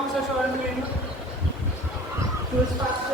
ఒకసారి చూడండి చూసి ఫస్ట్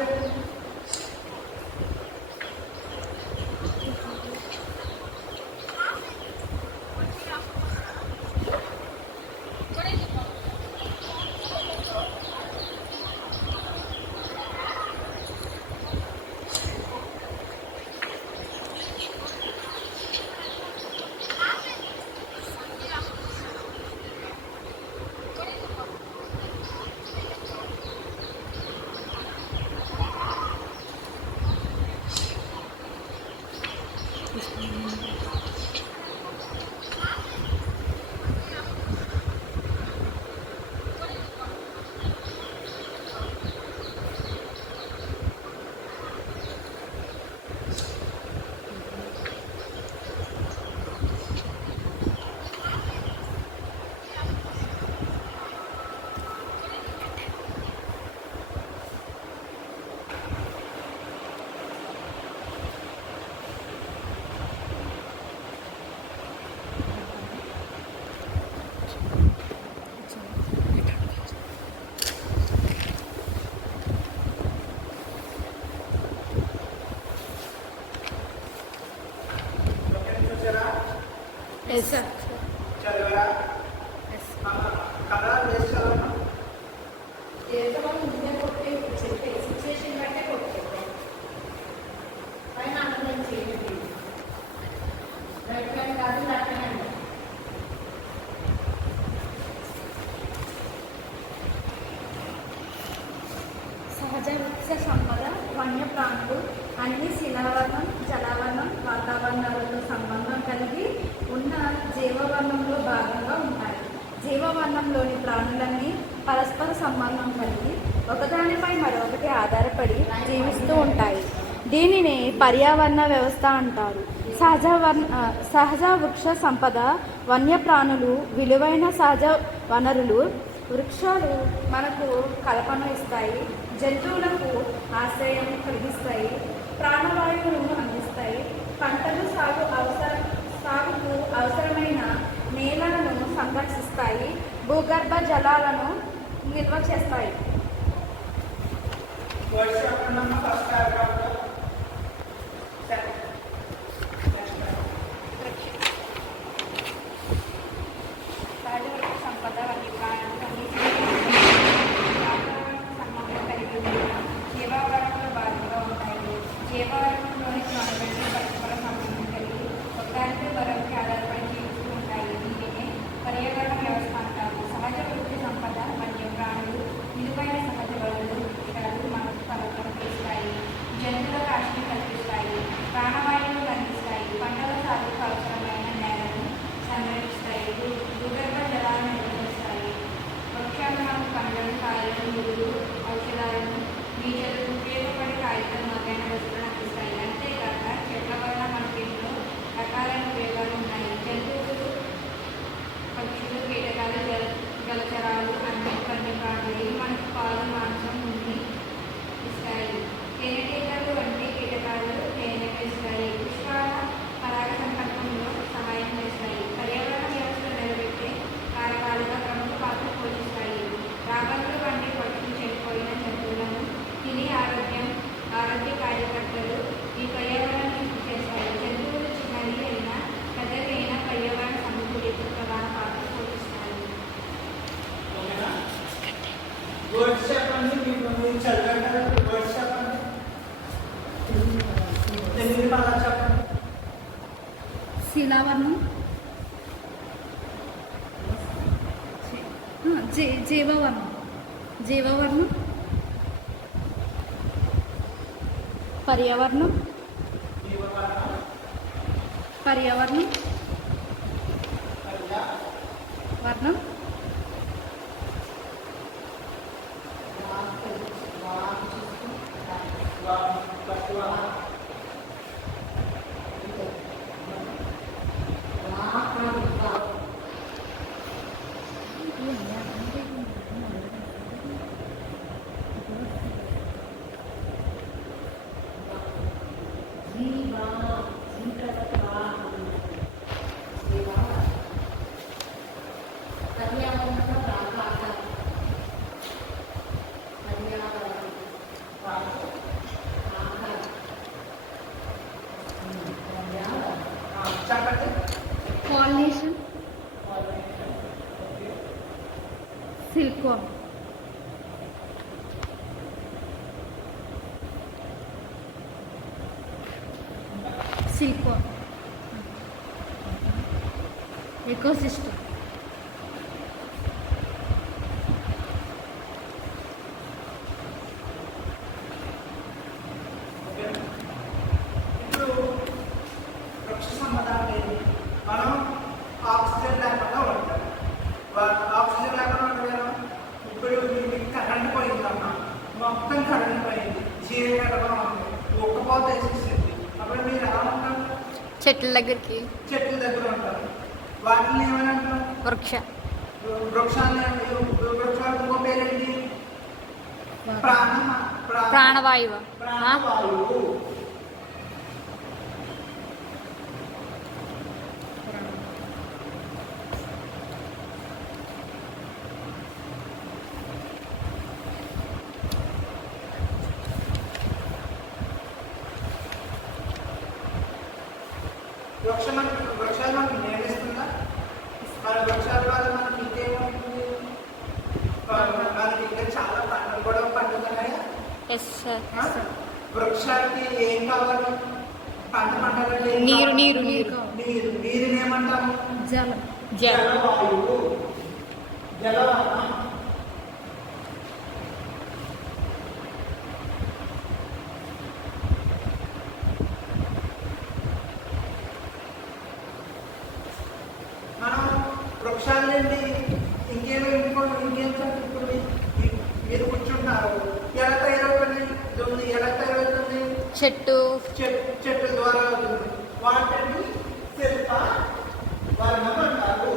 చదివరా కథ వేసి చదవమా సహజ వృక్ష సంపద వన్యప్రాణులు అన్ని శిలావరణం జలావరణం వాతావరణాలతో సంబంధం కలిగి ఉన్న జీవవర్ణంలో భాగంగా ఉంటాయి. జీవవర్ణంలోని ప్రాణులన్నీ పరస్పర సంబంధం కలిగి ఒకదానిపై మరొకటి ఆధారపడి జీవిస్తూ ఉంటాయి. దీనిని పర్యావరణ వ్యవస్థ అంటారు. సహజ వృక్ష సంపద వన్యప్రాణులు విలువైన సహజ వనరులు. వృక్షాలు మనకు కల్పన ఇస్తాయి, జంతువులకు ఆశ్రయం కలిగిస్తాయి, ప్రాణవాయువులను అందిస్తాయి, పంటలు సాగుకు అవసరమైన నేలను సంరక్షిస్తాయి, భూగర్భ జలాలను నిల్వ చేస్తాయి. సంపద సంబంధం కలిగి ఉన్న జీవావరణంలో భాగంగా ఉంటాయి. జీవావరణంలోని ప్రాణులన్నీ పరస్పర సంబంధం కలిగి ఒకదానిపై మరొకటి ఆధారపడి జీవిస్తూ ఉంటాయి. దీనినే పర్యావరణ వ్యవస్థ అంటారు. సహజ వృత్తి సంపద వన్యప్రాణులు విలువైన సహజ వనరులు వృక్షాలు మనకు ఫలితం ఇస్తాయి, జంతువులకు ఆశ్రయం కల్పిస్తాయి, ప్రాణవాయువులు అందిస్తాయి, పంటల సాగుకు అవసరమైన నేలను సంరక్షిస్తాయి, భూగర్భ జలాలను నిర్వహిస్తాయి. వృక్షాలు మనకు పండ్లను, కాయలను, ముళ్ళు, ఔషధాలను, బీజాలకు ఉపయోగపడే కాగితం మొదలైన వస్తువులను అందిస్తాయి. అంతేకాక చెట్ల వల్ల మనకు ఎన్నో రకాలైన ఉపయోగాలు ఉన్నాయి. జంతువులు, పక్షులు, కీటకాలు, జలచరాలు అన్ని వన్యప్రాణులు మనకు పాలు, మాంసం, ఉన్ని ఇస్తాయి. తేనెటీగలు వంటి కీటకాలు తేనె ఇస్తాయి. పుష్పాల పరాగ సంపర్కంలో సహాయం చేస్తాయి. పర్యావరణ వ్యవస్థ నిలబెట్టే కారకాలుగా ప్రముఖ పాత్ర పోషిస్తాయి. రాబందులు వంటి పక్షులు చనిపోయిన జంతువులను తిని ఆరోగ్య కార్యకర్తలు ఈ పర్యావరణాన్ని చేస్తాయి. జంతువులు చిన్నవి అయినా పెద్దవి అయినా పర్యావరణ సమతుల్యతకు ప్రధాన పాత్ర పోషిస్తాయి. చెప్పండి, మీకు చదివారు వర్డ్స్ చెప్పండి, తెలుగు పదాలు చెప్పండి. శిలావరణం, జీవవర్ణం, పర్యావరణం, వర్ణం, సిలికాన్ ఎకోసిస్టమ్ ఇప్పుడు వృక్ష సంపద అనేది మనం ఆక్సిజన్ లేకుండా ఉంటాం. ఆక్సిజన్ లేకుండా ఉండలేము. ఇప్పుడు మీకు కరెంట్ పోయిందమ్మా, మొత్తం కరెంట్ పోయింది, చీకటిగా ఉంది, ఉక్కపోత వేసేసింది. అప్పుడు మీరు ఎలా ఉంటారు? చెట్ల దగ్గరికి చెట్ల దగ్గర ఉంటారు. వాటిని ఏమని అంటారు? వృక్షాలు ఇంకో పేరేంటి? ప్రాణవాయువు ప్రాణవాయువు. వృక్షాలు మనకు నేమిస్తుందా? మన వృక్షాల వల్ల మనకి ఇంకేమవుతుంది? మనకి ఇంకా చాలా పంటలు కూడా పండుతున్నాయా? Yes sir. వృక్షాలకి ఏం కావాలి? పంట పండాలంటే నీరు నీరుని ఏమంటాము? జలవాయువు. జలవాయువు. మనం వృక్షాలండి ఇంకేం ఇప్పుడు మీరు కూర్చుంటున్నారు. ఎలా తయారవుతుంది? చెట్టు ద్వారా అవుతుంది. వాటిని శిల్ప వర్ణం అంటారు.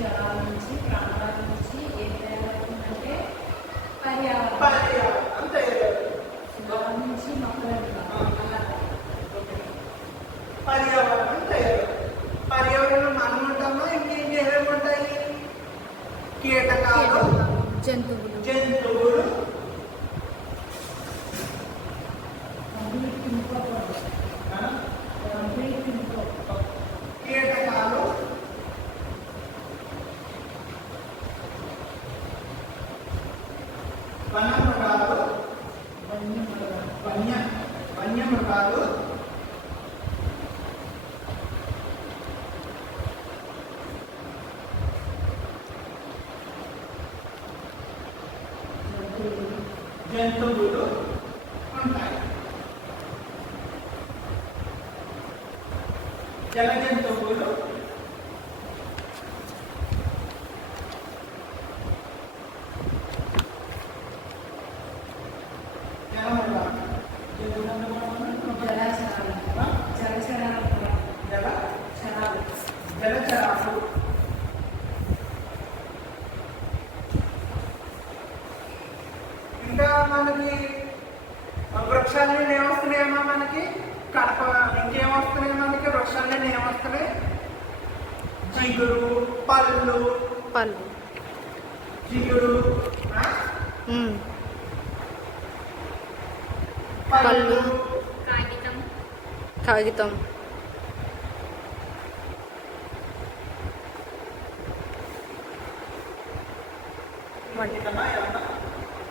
జలాల నుంచి ప్రాణాల నుంచి ఏం తయారవుతుందంటే పర్యావరణం తయారవుతుంది. జలాల నుంచి పర్యావరణం తయారవుతుంది. పర్యావరణం మనం ఉంటామో ఇంకేమేమి ఉంటాయి? కీటకాలు, జంతువులు కీటకాలు, వన్యమృగాలు, జంతువులు ఉంటాయి. జల జంతువులు, జలచరాలు. ఇంకా మనకి వృక్షాలని ఏమొస్తున్నాయమ్మా? మనకి కడప ఇంకేమొస్తున్నాయి? మనకి వృక్షాలని ఏమొస్తున్నాయి? జిగురు, పళ్ళు, జిగురు, పళ్ళు, కాగితం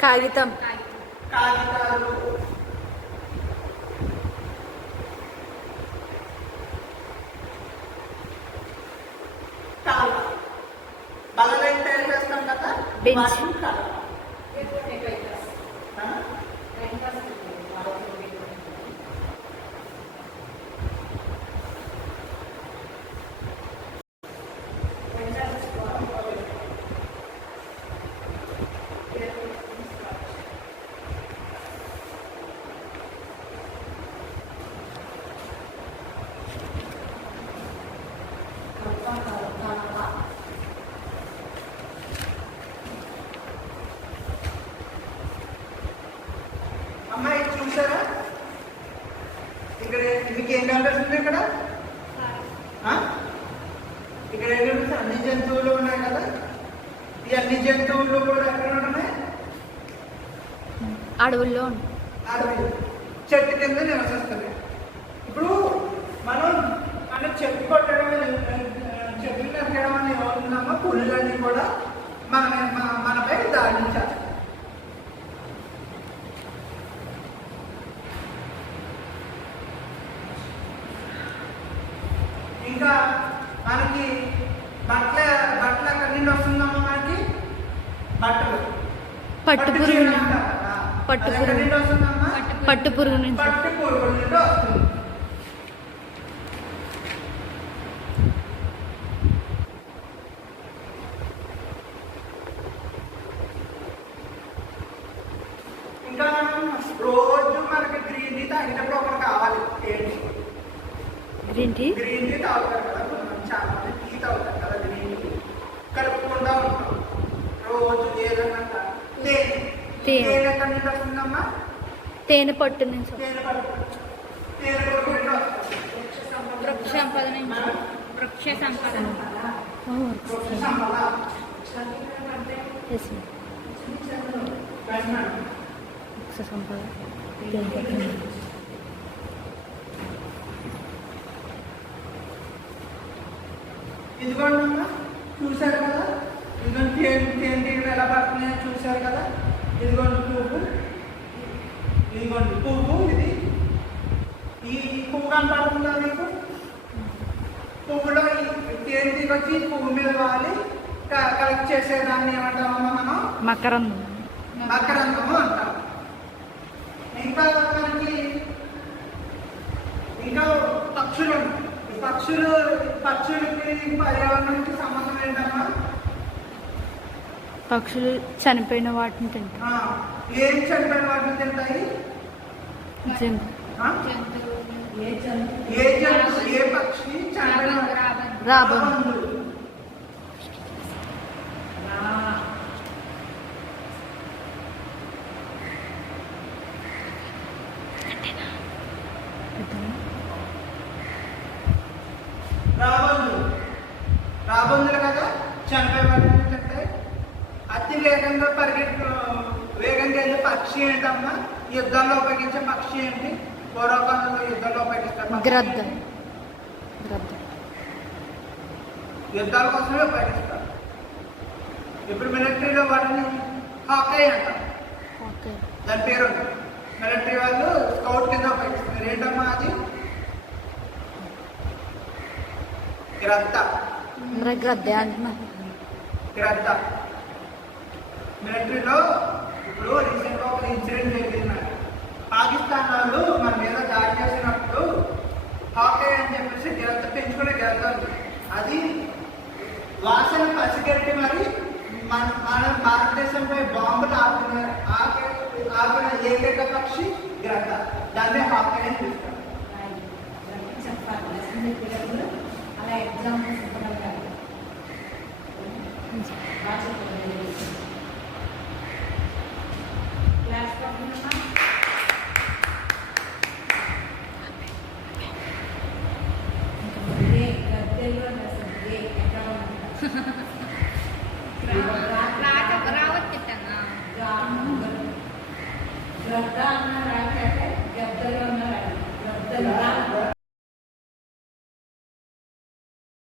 కాగితం కాగితాలు, బలలైన తయారు చేస్తాం కదా, బెంచ్. అమ్మాయి చూసారా? ఇక్కడ మీకు ఏం కనిపిస్తుంది? ఇక్కడ ఇక్కడ ఏంటంటే అన్ని జంతువులు ఉన్నాయి కదా. ఈ అన్ని జంతువులు కూడా ఎక్కడ ఉన్నాయి? అడవుల్లో ఉంటుంది. అడవి చెట్టు కింద నివసిస్తుంది. ఇప్పుడు మనం అంటే చెట్టు కొట్టడం చెట్లు నరకడం అని ఏమవుతుందమ్మా, పులులన్నీ కూడా మనపై దాడి చేస్తాయి. ఇంకా మనకి బట్టలు ఎక్కడి నుండి వస్తుందమ్మా, మనకి బట్టలు పట్టు పురుగు చీర నుంచి. అంటారు కదా, పట్టు అది ఎక్కడి పురుగు. నుండి వస్తుందమ్మా? పట్టు పురుగు నుంచి. పట్టు పురుగుల నుండి వస్తుంది. ఇంకా రోజు మనకి గ్రీన్ టీ తాగేటప్పుడు ఒకటి కావాలి. ఏంటి? Green tea. గ్రీన్ టీ తాగుతారు కదా, కొంతమంది చాలా మంది టీ తాగుతారు కదా, గ్రీన్ టీ కలుపుకుండా ఉంటాం రోజు. ఏదన్నా తేనె. తేనె. తేనె ఎక్కడి నుండి వస్తుందమ్మా? తేనె పట్టు నుంచి. తేనె పట్టు. తేనె పట్టు నుండి వస్తుంది. వృక్ష సంపద నుంచి. వృక్ష సంపద. వృక్ష సంపద. వృక్ష సంపద. ఇదిగోండి అమ్మా, చూశారు కదా, ఇదిగోండి తేనె ఎలా పడుతున్నాయో చూశారు కదా. ఇదిగోండి పువ్వు, ఇదిగోండి పువ్వు. ఇది ఈ పువ్వు కనపడుతుందా మీకు? పువ్వులో తేనె తీసుకొచ్చి పువ్వు మీద వాలి కలెక్ట్ చేసేదాన్ని ఏమంటామమ్మా మనం? మకరందం. మకరందము అంటాం. ఇంకా మనకి ఇంకా పక్షులు ఉన్నాయి. ఈ పక్షులకి పర్యావరణానికి సంబంధం ఏంటమ్మా? పక్షులు చనిపోయిన వాటిని తింటాయి. ఏం చనిపోయిన వాటిని తింటాయి? జంతు. ఏ జంతు, ఏ పక్షి చనిపోయిన రాబందు. రాబందులు కదా చనిపోయే వాటిని తింటాయి. అతి వేగంగా వేగంగా వెళ్ళే పక్షి ఏంటమ్మా? యుద్ధంలో ఉపయోగించే పక్షి ఏంటి? పూర్వకాలంలో యుద్ధంలో ఉపయోగిస్తారు. గ్రద్ద. గ్రద్ద. యుద్ధాల కోసమే ఉపయోగిస్తారు. ఇప్పుడు మిలిటరీలో వాటిని హాకై అంటారు. ఓకే. దాని పేరు ఉంది. మిలిటరీ వాళ్ళు స్కౌట్ కింద ఉపయోగిస్తారు. ఏంటమ్మా అది? గ్రద్ద. మరి గ్రద్దే అంటున్నా. గ్రద్ద. మిలిటరీలో ఇప్పుడు రీసెంట్గా ఒక ఇన్సిడెంట్ జరిగింది. పాకిస్తాన్ వాళ్ళు మన మీద దాడి చేసినప్పుడు హాకై అని చెప్పేసి గ్రద్ద పెంచుకునే గ్రద్ద ఉంది. అది వాసన పసిగట్టి మరి మన భారతదేశంపై బాంబులు ఆపిన ఏకైక పక్షి గ్రద్ద. దాన్ని హాకై అని పిలుస్తారు. అలా ఎగ్జామ్ రావచ్చుట్టన్నా